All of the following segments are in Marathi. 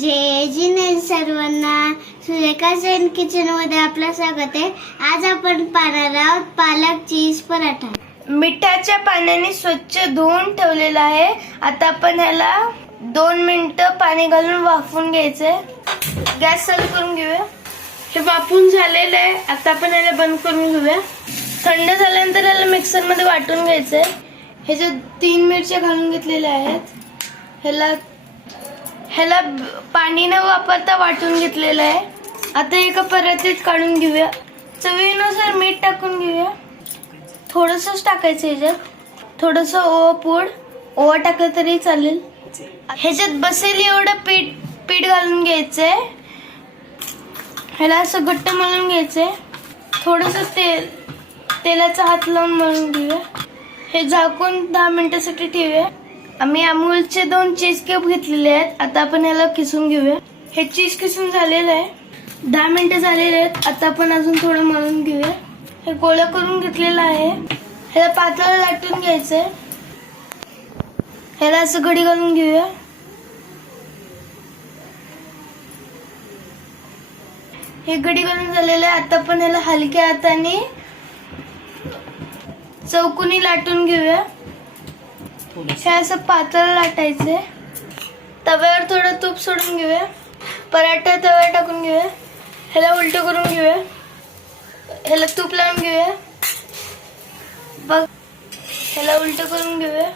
जय जिने सर्वांना सुरेखा सेन किचनमध्ये आपलं स्वागत आहे. आज आपण पाहणार आहोत पालक चीज पराठा. मिठाच्या पाण्याने स्वच्छ धुवून ठेवलेलं आहे. आता आपण ह्याला दोन मिनटं पाणी घालून वाफून घ्यायचंय. गॅस चालू करून घेऊया. हे वाफून झालेलं आहे. आता आपण ह्याला बंद करून घेऊया. थंड झाल्यानंतर ह्याला मिक्सरमध्ये वाटून घ्यायचंय. ह्याच्यात तीन मिरच्या घालून घेतलेल्या आहेत ह्याला ह्याला पाणी न वापरता वाटून घेतलेलं आहे. आता एका परातीत काढून घेऊया. चवीनुसार मीठ टाकून घेऊया. थोडंसंच टाकायचं ह्याच्यात. थोडंसं ओवा पूड. ओवा टाकलं तरी चालेल. ह्याच्यात बसेल एवढं पीठ पीठ घालून घ्यायचंय. ह्याला असं घट्ट मळून घ्यायचंय. थोडंसं तेल तेलाचा हात लावून मळून घेऊया. हे झाकून दहा मिनिटासाठी ठेवूया. आम्ही अमूलचे दोन चीज क्यूब घेतलेले आहेत. आता आपण ह्याला किसून घेऊया. हे चीज किसून झालेलं आहे. दहा मिनिटं झालेले आहेत. आता आपण अजून थोडं मळून घेऊया. हे गोळा करून घेतलेलं आहे. ह्याला पातळ लाटून घ्यायचंय. ह्याला असं घडी घालून घेऊया. हे घडी घालून झालेलं आहे. आता आपण ह्याला हलक्या हाताने चौकोनी लाटून घेऊया. हे असं पातळ लाटायचंय. तव्यावर थोडं तूप सोडून घेऊया. पराठा तव्यावर टाकून घेऊया. ह्याला उलट करून घेऊया. ह्याला तूप लावून घेऊया. बघ ह्याला उलट करून घेऊया.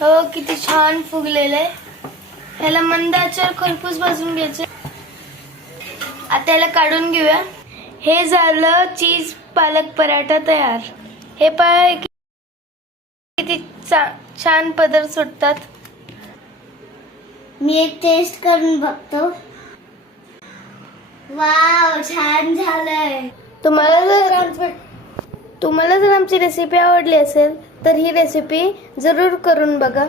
हो किती छान फुगलेलं आहे. ह्याला मंद खरपूस भाजून घ्यायचं आता ह्याला काढून घेऊया. हे झालं चीज पालक पराठा तयार. हे पाय किती चा- छान पदर सुटतात. मी एक टेस्ट करून बघतो. वाव छान झालंय. तुम्हाला जर तुम्हाला जर आमची रेसिपी आवडली असेल तर ही रेसिपी जरूर करून बघा.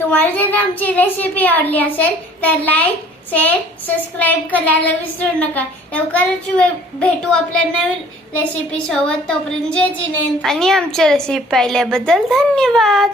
तुम्हाला जर आमची रेसिपी आवडली असेल तर लाईक शेअर सबस्क्राईब करायला विसरू नका. लवकरच वे- भेटू आपल्या नवीन रेसिपी सोबत. तोपर्यंत जय जिने आणि आमच्या रेसिपी पाहिल्याबद्दल धन्यवाद.